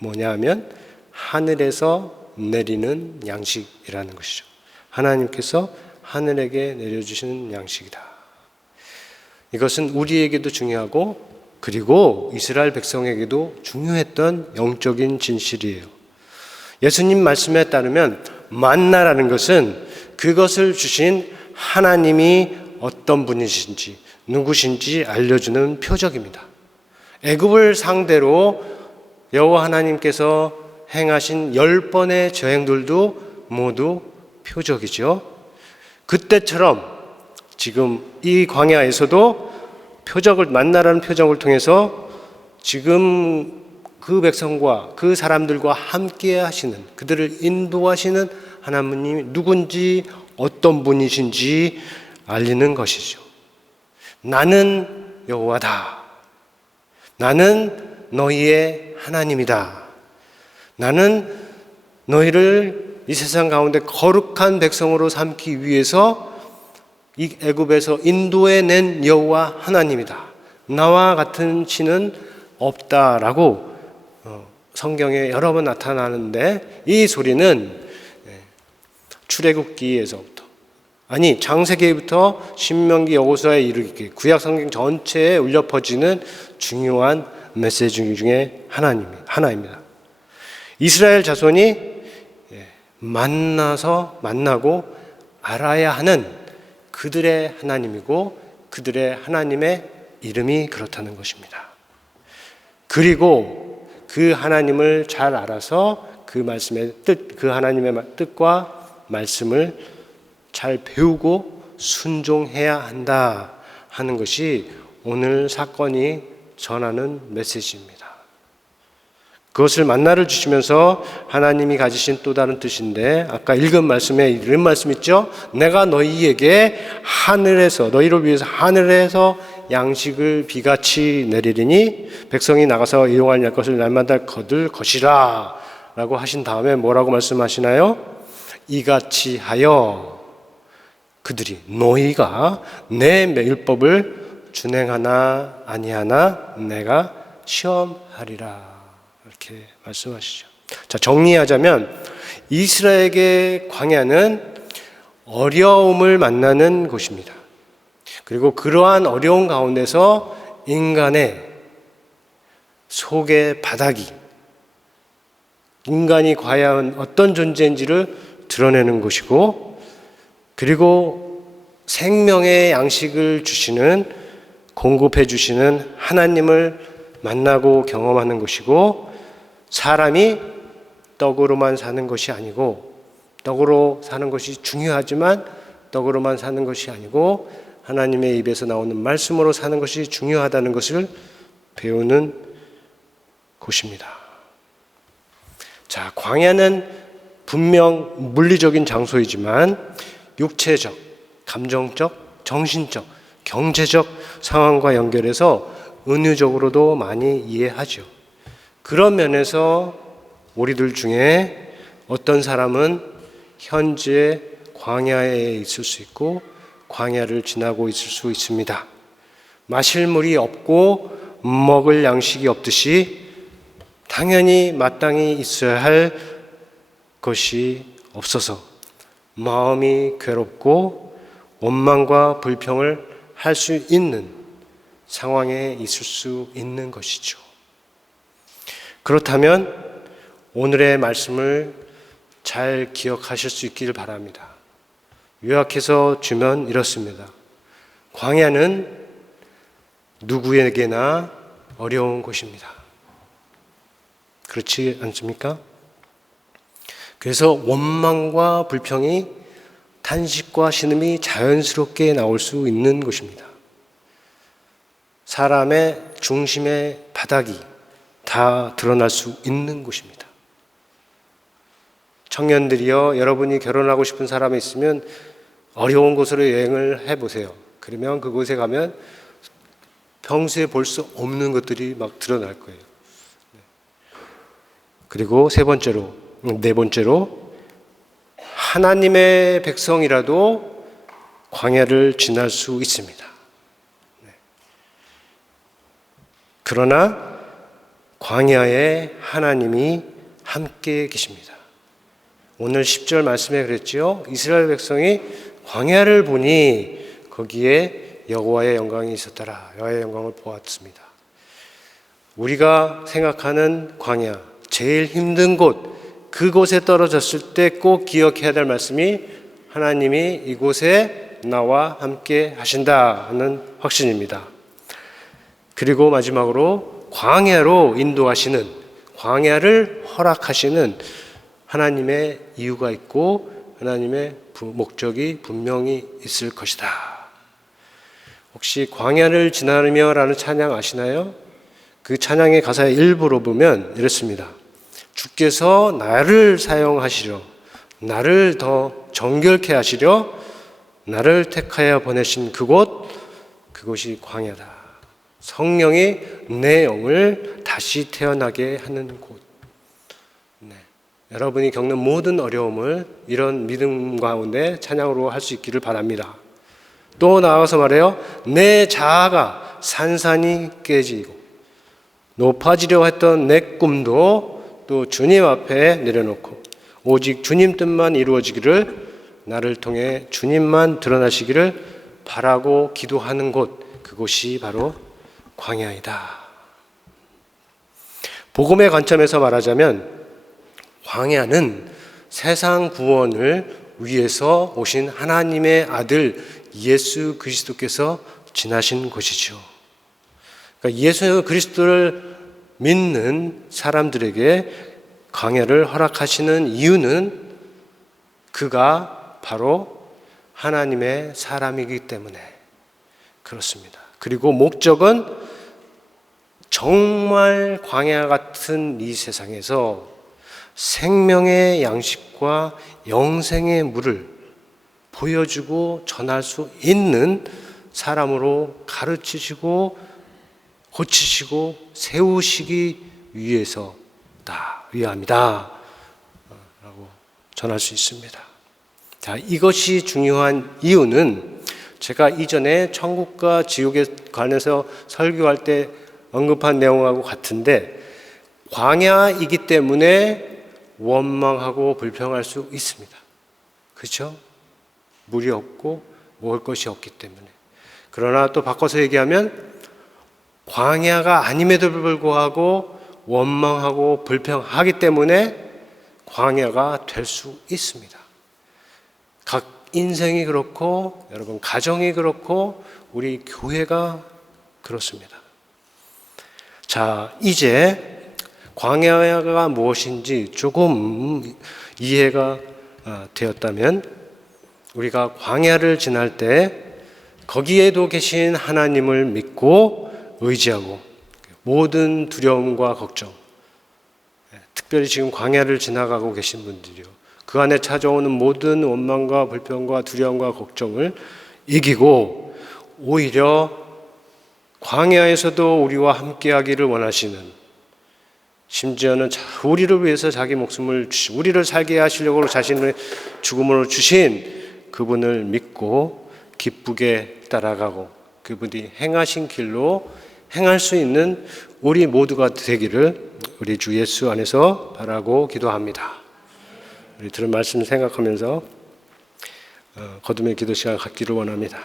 뭐냐 하면 하늘에서 내리는 양식이라는 것이죠. 하나님께서 하늘에게 내려주시는 양식이다. 이것은 우리에게도 중요하고, 그리고 이스라엘 백성에게도 중요했던 영적인 진실이에요. 예수님 말씀에 따르면 만나라는 것은 그것을 주신 하나님이 어떤 분이신지, 누구신지 알려주는 표적입니다. 애굽을 상대로 여호와 하나님께서 행하신 10번의 저행들도 모두 표적이죠. 그때처럼 지금 이 광야에서도 표적을 만나라는 표적을 통해서 지금 그 백성과 그 사람들과 함께 하시는, 그들을 인도하시는 하나님이 누군지 어떤 분이신지 알리는 것이죠. 나는 여호와다. 나는 너희의 하나님이다. 나는 너희를 이 세상 가운데 거룩한 백성으로 삼기 위해서 이 애굽에서 인도해낸 여호와 하나님이다. 나와 같은 신은 없다라고 성경에 여러 번 나타나는데, 이 소리는 출애굽기에서부터, 아니 창세기부터 신명기, 여호수아에 이르기까지 구약 성경 전체에 울려 퍼지는 중요한 메시지 중에 하나입니다. 이스라엘 자손이 만나고 알아야 하는 그들의 하나님이고, 그들의 하나님의 이름이 그렇다는 것입니다. 그리고 그 하나님을 잘 알아서 그 말씀의 뜻, 그 하나님의 뜻과 말씀을 잘 배우고 순종해야 한다 하는 것이 오늘 사건이 전하는 메시지입니다. 그것을 만나를 주시면서 하나님이 가지신 또 다른 뜻인데, 아까 읽은 말씀에 이런 말씀 있죠? 내가 너희에게 하늘에서, 너희를 위해서 하늘에서 양식을 비같이 내리리니 백성이 나가서 일용할 것을 날마다 거둘 것이라 라고 하신 다음에 뭐라고 말씀하시나요? 이같이 하여 그들이, 너희가 내 율법을 준행하나 아니하나 내가 시험하리라, 이렇게 말씀하시죠. 자, 정리하자면 이스라엘의 광야는 어려움을 만나는 곳입니다. 그리고 그러한 어려운 가운데서 인간의 속의 바닥이, 인간이 과연 어떤 존재인지를 드러내는 곳이고, 그리고 생명의 양식을 주시는, 공급해 주시는 하나님을 만나고 경험하는 것이고, 사람이 떡으로만 사는 것이 아니고, 떡으로 사는 것이 중요하지만 떡으로만 사는 것이 아니고 하나님의 입에서 나오는 말씀으로 사는 것이 중요하다는 것을 배우는 곳입니다. 자, 광야는 분명 물리적인 장소이지만 육체적, 감정적, 정신적, 경제적 상황과 연결해서 은유적으로도 많이 이해하죠. 그런 면에서 우리들 중에 어떤 사람은 현재 광야에 있을 수 있고 광야를 지나고 있을 수 있습니다. 마실 물이 없고 먹을 양식이 없듯이 당연히 마땅히 있어야 할 것이 없어서 마음이 괴롭고 원망과 불평을 할 수 있는 상황에 있을 수 있는 것이죠. 그렇다면 오늘의 말씀을 잘 기억하실 수 있기를 바랍니다. 요약해서 주면 이렇습니다. 광야는 누구에게나 어려운 곳입니다. 그렇지 않습니까? 그래서 원망과 불평이, 탄식과 신음이 자연스럽게 나올 수 있는 곳입니다. 사람의 중심의 바닥이 다 드러날 수 있는 곳입니다. 청년들이여, 여러분이 결혼하고 싶은 사람이 있으면 어려운 곳으로 여행을 해보세요. 그러면 그곳에 가면 평소에 볼 수 없는 것들이 막 드러날 거예요. 그리고 네 번째로 하나님의 백성이라도 광야를 지날 수 있습니다. 그러나 광야에 하나님이 함께 계십니다. 오늘 10절 말씀에 그랬지요. 이스라엘 백성이 광야를 보니 거기에 여호와의 영광이 있었더라. 여호와의 영광을 보았습니다. 우리가 생각하는 광야, 제일 힘든 곳, 그곳에 떨어졌을 때 꼭 기억해야 될 말씀이 하나님이 이곳에 나와 함께 하신다 하는 확신입니다. 그리고 마지막으로 광야로 인도하시는, 광야를 허락하시는 하나님의 이유가 있고 하나님의 목적이 분명히 있을 것이다. 혹시 광야를 지나며라는 찬양 아시나요? 그 찬양의 가사의 일부로 보면 이렇습니다. 주께서 나를 사용하시려, 나를 더 정결케 하시려 나를 택하여 보내신 그곳이 광야다. 성령이 내 영을 다시 태어나게 하는 곳. 여러분이 겪는 모든 어려움을 이런 믿음 가운데 찬양으로 할 수 있기를 바랍니다. 또 나아가서 말해요. 내 자아가 산산이 깨지고 높아지려 했던 내 꿈도 또 주님 앞에 내려놓고 오직 주님 뜻만 이루어지기를, 나를 통해 주님만 드러나시기를 바라고 기도하는 곳, 그곳이 바로 광야이다. 복음의 관점에서 말하자면 광야는 세상 구원을 위해서 오신 하나님의 아들 예수 그리스도께서 지나신 곳이죠. 그러니까 예수 그리스도를 믿는 사람들에게 광야를 허락하시는 이유는 그가 바로 하나님의 사람이기 때문에 그렇습니다. 그리고 목적은 정말 광야 같은 이 세상에서 생명의 양식과 영생의 물을 보여주고 전할 수 있는 사람으로 가르치시고 고치시고 세우시기 위함이다 라고 전할 수 있습니다. 자, 이것이 중요한 이유는 제가 이전에 천국과 지옥에 관해서 설교할 때 언급한 내용하고 같은데, 광야이기 때문에 원망하고 불평할 수 있습니다. 그렇죠? 물이 없고 먹을 것이 없기 때문에. 그러나 또 바꿔서 얘기하면 광야가 아님에도 불구하고 원망하고 불평하기 때문에 광야가 될 수 있습니다. 각 인생이 그렇고 여러분 가정이 그렇고 우리 교회가 그렇습니다. 자, 이제 광야가 무엇인지 조금 이해가 되었다면, 우리가 광야를 지날 때 거기에도 계신 하나님을 믿고 의지하고 모든 두려움과 걱정, 특별히 지금 광야를 지나가고 계신 분들이요, 그 안에 찾아오는 모든 원망과 불평과 두려움과 걱정을 이기고 오히려 광야에서도 우리와 함께하기를 원하시는, 심지어는 우리를 위해서 자기 목숨을 주시고 우리를 살게 하시려고 자신의 죽음으로 주신 그분을 믿고 기쁘게 따라가고 그분이 행하신 길로 행할 수 있는 우리 모두가 되기를 우리 주 예수 안에서 바라고 기도합니다. 우리 들은 말씀 생각하면서 거듭의 기도 시간 갖기를 원합니다.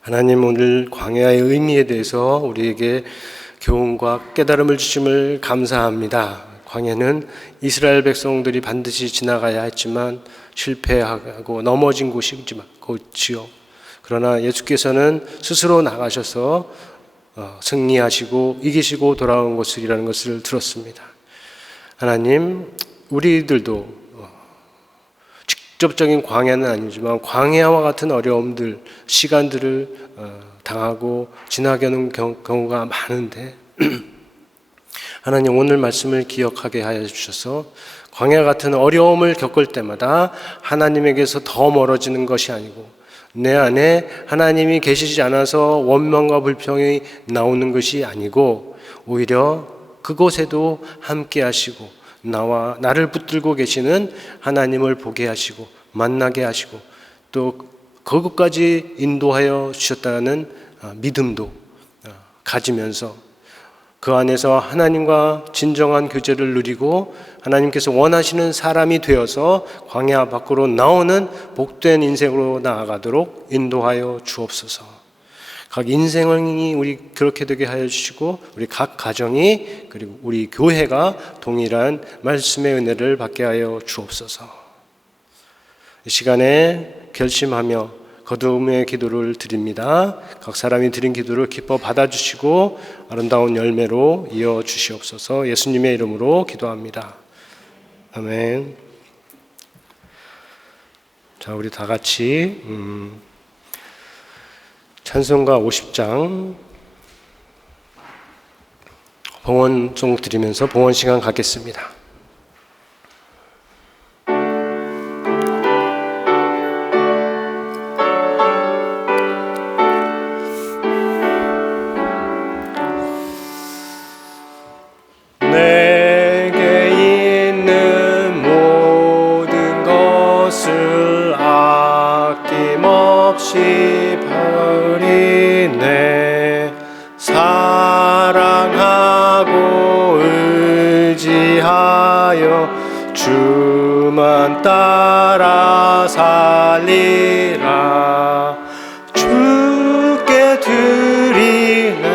하나님, 오늘 광야의 의미에 대해서 우리에게 교훈과 깨달음을 주심을 감사합니다. 광야는 이스라엘 백성들이 반드시 지나가야 했지만 실패하고 넘어진 곳이지요. 그러나 예수께서는 스스로 나가셔서 승리하시고 이기시고 돌아온 곳이라는 것을 들었습니다. 하나님, 우리들도 직접적인 광야는 아니지만 광야와 같은 어려움들, 시간들을 당하고 지나게 하는 경우가 많은데 하나님 오늘 말씀을 기억하게 하여 주셔서 광야 같은 어려움을 겪을 때마다 하나님에게서 더 멀어지는 것이 아니고 내 안에 하나님이 계시지 않아서 원망과 불평이 나오는 것이 아니고 오히려 그곳에도 함께 하시고 나를 붙들고 계시는 하나님을 보게 하시고 만나게 하시고 또 그것까지 인도하여 주셨다는 믿음도 가지면서 그 안에서 하나님과 진정한 교제를 누리고 하나님께서 원하시는 사람이 되어서 광야 밖으로 나오는 복된 인생으로 나아가도록 인도하여 주옵소서. 각 인생이 우리 그렇게 되게 하여 주시고 우리 각 가정이 그리고 우리 교회가 동일한 말씀의 은혜를 받게 하여 주옵소서. 이 시간에 결심하며 거듭의 기도를 드립니다. 각 사람이 드린 기도를 기뻐 받아주시고 아름다운 열매로 이어주시옵소서. 예수님의 이름으로 기도합니다. 아멘. 자, 우리 다 같이 찬송가 50장 봉헌송 드리면서 봉헌 시간 갖겠습니다. 내게 있는 모든 것을 아낌없이 버리네. 사랑하고 의지하여 주만 따라 살리라. 주께 드리네.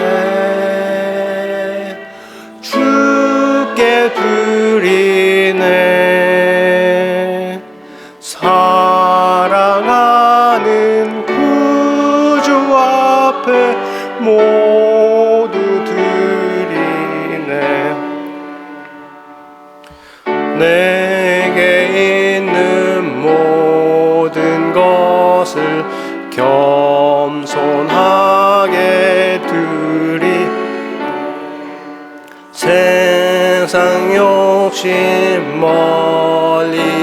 주께 드리네. 사랑하는 구주 앞에 모두 드리네. 내게 있는 모든 것을 겸손하게 드리. 세상 욕심 멀리하니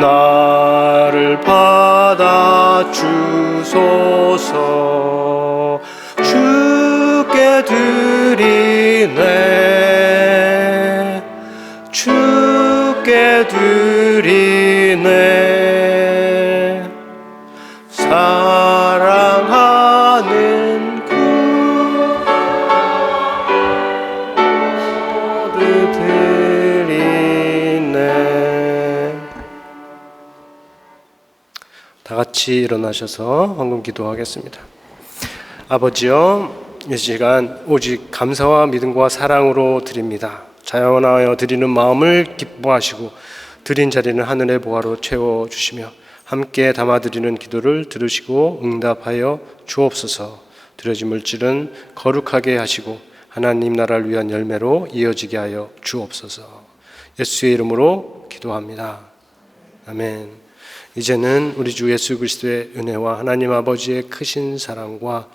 나를 받아 주소서. 주께 드리네. 주께 드리네. 사랑하는 모두 드리네. 다 같이 일어나셔서 황금 기도하겠습니다. 아버지여, 이 시간 오직 감사와 믿음과 사랑으로 드립니다. 자원하여 드리는 마음을 기뻐하시고 드린 자리는 하늘의 보화로 채워주시며 함께 담아드리는 기도를 들으시고 응답하여 주옵소서. 드려진 물질은 거룩하게 하시고 하나님 나라를 위한 열매로 이어지게 하여 주옵소서. 예수의 이름으로 기도합니다. 아멘. 이제는 우리 주 예수 그리스도의 은혜와 하나님 아버지의 크신 사랑과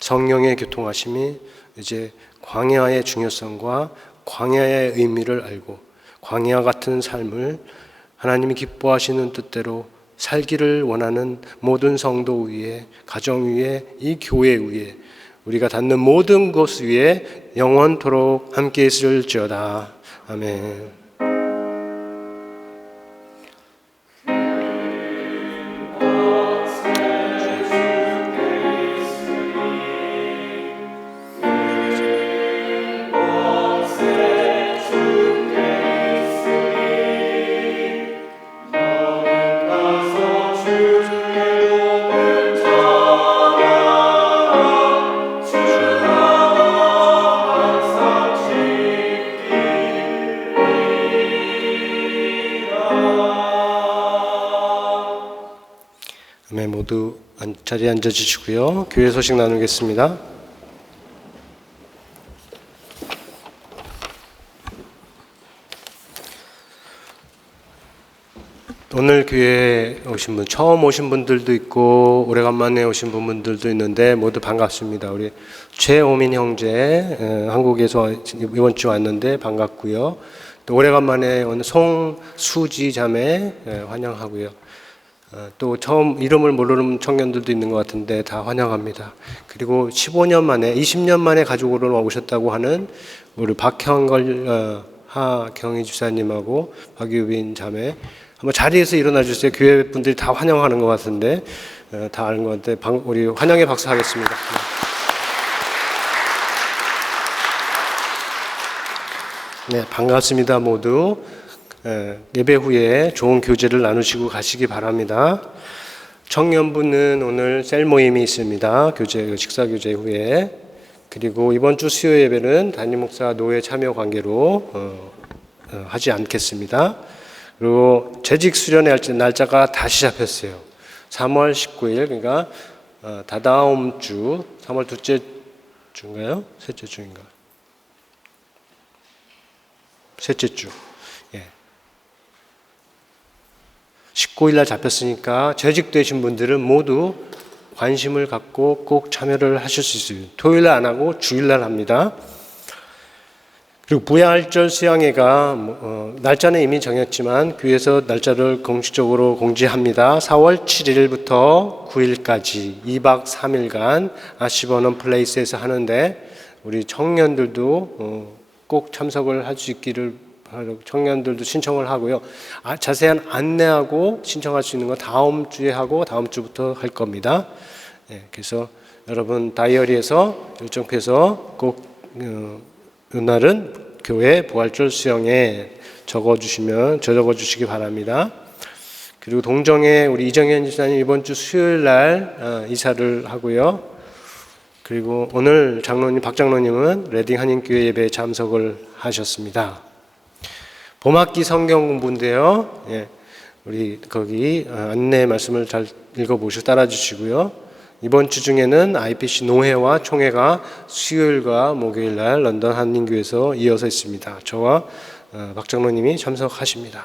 성령의 교통하심이 이제 광야의 중요성과 광야의 의미를 알고 광야 같은 삶을 하나님이 기뻐하시는 뜻대로 살기를 원하는 모든 성도 위에, 가정 위에, 이 교회 위에, 우리가 닿는 모든 곳 위에 영원토록 함께 있을지어다. 아멘. 모두 자리에 앉아주시고요. 교회 소식 나누겠습니다. 오늘 교회에 오신 분, 처음 오신 분들도 있고 오래간만에 오신 분들도 있는데 모두 반갑습니다. 우리 최오민 형제 한국에서 이번 주 왔는데 반갑고요. 또 오래간만에 오늘 송수지 자매 환영하고요. 또 처음 이름을 모르는 청년들도 있는 것 같은데 다 환영합니다. 그리고 15년 만에 20년 만에 가족으로 오셨다고 하는 우리 박형걸 하경희 주사님하고 박유빈 자매 한번 자리에서 일어나 주세요. 교회 분들이 다 환영하는 것 같은데 다 아는 것 같은데 우리 환영의 박수 하겠습니다. 네, 반갑습니다 모두. 예배 후에 좋은 교제를 나누시고 가시기 바랍니다. 청년부는 오늘 셀 모임이 있습니다. 식사 교제 후에. 그리고 이번 주 수요 예배는 담임 목사 노회 참여 관계로 하지 않겠습니다. 그리고 재직 수련회 날짜가 다시 잡혔어요. 3월 19일, 그러니까 다다음 주 3월 둘째 주인가요? 셋째 주인가? 셋째 주. 19일 날 잡혔으니까 재직되신 분들은 모두 관심을 갖고 꼭 참여를 하실 수 있어요. 토요일 날 안 하고 주일 날 합니다. 그리고 부활절 수양회가 날짜는 이미 정했지만 교회에서 날짜를 공식적으로 공지합니다. 4월 7일부터 9일까지 2박 3일간 아시버넌 플레이스에서 하는데 우리 청년들도 꼭 참석을 할 수 있기를 청년들도 신청을 하고요. 자세한 안내하고 신청할 수 있는 건 다음 주에 하고 다음 주부터 할 겁니다. 그래서 여러분 다이어리에서 일정표에서 꼭 그날은 교회 부활절 수영에 적어주시기 바랍니다. 그리고 동정에 우리 이정현 지사님 이번 주 수요일 날 이사를 하고요. 그리고 오늘 박 장로님은 레딩 한인교회 예배에 참석을 하셨습니다. 봄학기 성경 공부인데요. 우리 거기 안내 말씀을 잘 읽어보시고 따라주시고요. 이번 주 중에는 IPC 노회와 총회가 수요일과 목요일 날 런던 한인교회에서 이어서 있습니다. 저와 박 장로님이 참석하십니다.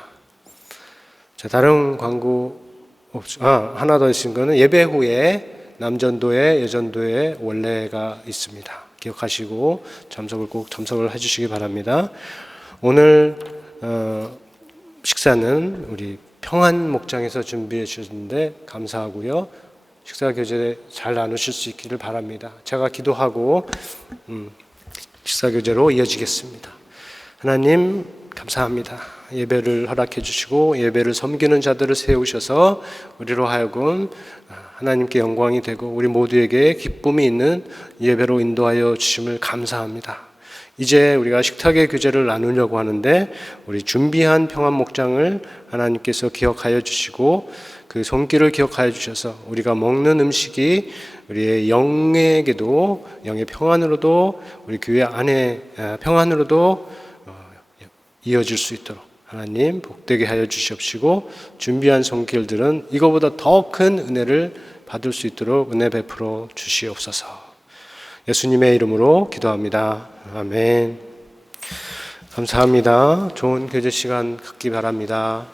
자, 다른 광고 하나 더 있는 거는 예배 후에 남전도회, 여전도회 원래가 있습니다. 기억하시고 꼭 참석을 해주시기 바랍니다. 오늘 식사는 우리 평안 목장에서 준비해 주셨는데 감사하고요. 식사 교제 잘 나누실 수 있기를 바랍니다. 제가 기도하고 식사 교제로 이어지겠습니다. 하나님 감사합니다. 예배를 허락해 주시고 예배를 섬기는 자들을 세우셔서 우리로 하여금 하나님께 영광이 되고 우리 모두에게 기쁨이 있는 예배로 인도하여 주심을 감사합니다. 이제 우리가 식탁의 교제를 나누려고 하는데 우리 준비한 평안 목장을 하나님께서 기억하여 주시고 그 손길을 기억하여 주셔서 우리가 먹는 음식이 우리의 영에게도 영의 평안으로도 우리 교회 안에 평안으로도 이어질 수 있도록 하나님 복되게 하여 주시옵시고 준비한 손길들은 이거보다 더 큰 은혜를 받을 수 있도록 은혜 베풀어 주시옵소서. 예수님의 이름으로 기도합니다. 아멘. 감사합니다. 좋은 교제 시간 갖기 바랍니다.